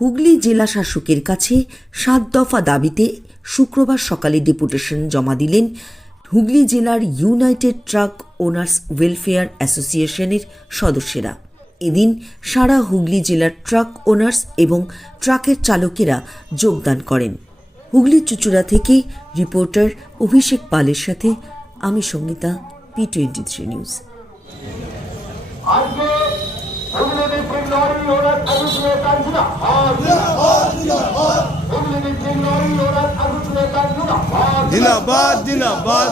হুগলি জেলা শাসকের কাছে সাত দফা দাবিতে শুক্রবার সকালে ডেপুটেশন জমা দিলেন হুগলি জেলার ইউনাইটেড ট্রাক ওনার্স ওয়েলফেয়ার অ্যাসোসিয়েশনের সদস্যরা। এদিন সারা হুগলি জেলার ট্রাক ওনার্স এবং ট্রাকের চালকেরা যোগদান করেন। হুগলি চুচুড়া থেকে রিপোর্টার অভিষেক পালের সাথে আমি Sangita, P twenty three news. District lorry owner association জিন্দাবাদ জিন্দাবাদ জিন্দাবাদ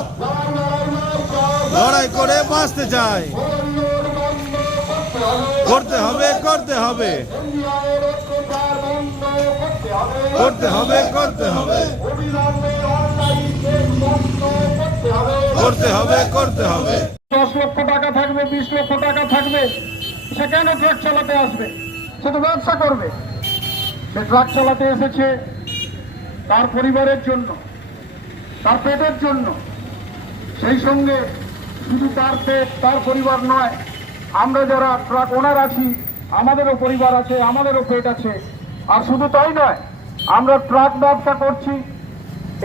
লড়াই করে বাঁচতে চাই করতে হবে করতে হবে করতে হবে করতে হবে করতে হবে করতে হবে দশ লক্ষ টাকা থাকবে বিশ লক্ষ টাকা থাকবে। সে কেন ট্রাক চালাতে আসবে। তো ব্যবসা করবে। সে ট্রাক চালাতে এসেছে তার পরিবারের জন্য, তার পেটের জন্য। সেই সঙ্গে শুধু তার পেট, তার পরিবার নয়, আমরা যারা ট্রাক ওনার আছি, আমাদেরও পরিবার আছে, আমাদেরও পেট আছে। আর শুধু তাই নয়, আমরা ট্রাক ব্যবসা করছি।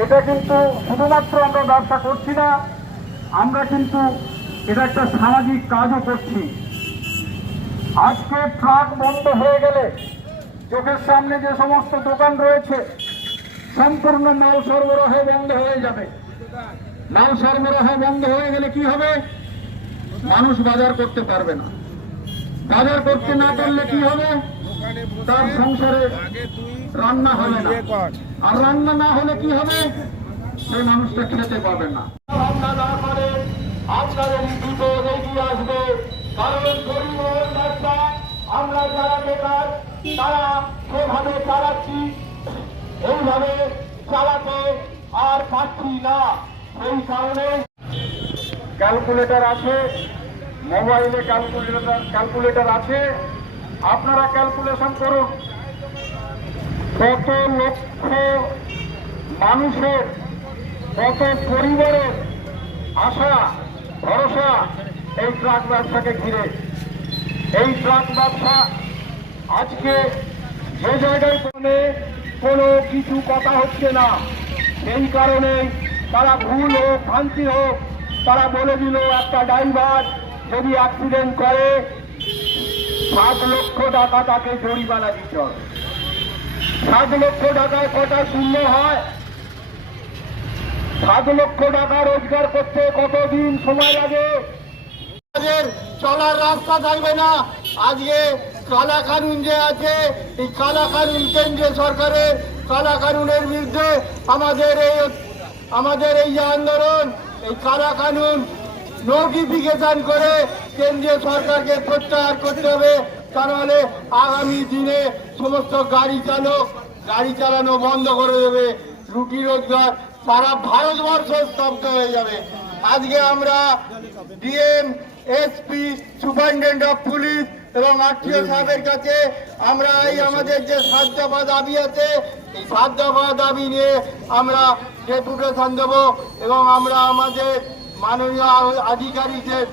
এটা কিন্তু শুধুমাত্র আমরা ব্যবসা করছি না, আমরা কিন্তু এটা একটা সামাজিক কাজও করছি। আজকে ট্রাক বন্ধ হয়ে গেলে চোখের সামনে যে সমস্ত দোকান রয়েছে, সম্পূর্ণ মাল সরবরাহ বন্ধ হয়ে যাবে। মাল সরবরাহ বন্ধ হয়ে গেলে কি হবে? মানুষ বাজার করতে পারবে না। বাজার করতে না পারলে কি হবে? তার সংসারে রান্না হবে না। আর রান্না না হলে কি হবে? সেই মানুষটা খেতে পাবে না রান্না না করে আপনাদের বিপদ এগিয়ে আসবে কারণ পরিবহন ব্যবসা আমরা যারা তারা সেভাবে চালাচ্ছি এইভাবে চালাতে আর পাচ্ছি না। সেই কারণে ক্যালকুলেটর আছে, মোবাইলে ক্যালকুলেটর ক্যালকুলেটর আছে। আপনারা ক্যালকুলেশন করুন। কত লক্ষ মানুষের, কত পরিবারের আশা, ভরসা এই ট্রাক ব্যবসাকে ঘিরে। এই ট্রাক ব্যবসা আজকে যে জায়গায় কোনো কোনো কিছু কথা হচ্ছে না। সেই কারণে তারা ভুল হোক, ভ্রান্তি হোক, তারা বলে দিল একটা ড্রাইভার যদি অ্যাক্সিডেন্ট করে, সাত লক্ষ টাকা তাকে জরিমানা দিতে সাত লক্ষ টাকায় কটা শূন্য হয়? সাত লক্ষ টাকা রোজগার করতে কতদিন সময় লাগে? আমাদের চলার রাস্তা থাকবে না। আজকে কালা কানুন যে আছে, এই কালা কানুন কেন্দ্রীয় সরকারের কালা কানুনের বিরুদ্ধে আমাদের এই আমাদের এই যে আন্দোলন, এই কালা কানুন নোটিফিকেশন করে কেন্দ্রীয় সরকারকে প্রত্যাহার করতে হবে। তা নাহলে আগামী দিনে সমস্ত গাড়ি চালক, গাড়ি চালানো বন্ধ করে দেবে। রুটি রোজগার সারা ভারতবর্ষ স্তব্ধ হয়ে যাবে। আজকে আমরা D M S P superintendent of police এবং আত্মীয় সাহেবের কাছে আমরা এই আমাদের যে সাত দফা দাবি আছে এই সাত দফা দাবি নিয়ে আমরা ডেপুটেশন দেব এবং আমরা আমাদের মাননীয় আধিকারিকদের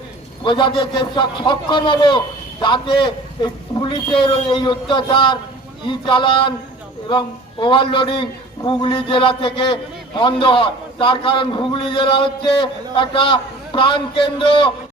বোঝাতে চেষ্টা সক্ষম হব যাতে এই পুলিশের এই অত্যাচার ই চালান এবং ওভারলোডিং হুগলি জেলা থেকে বন্ধ হয়। তার কারণ হুগলি জেলা হচ্ছে একটা প্রাণ কেন্দ্র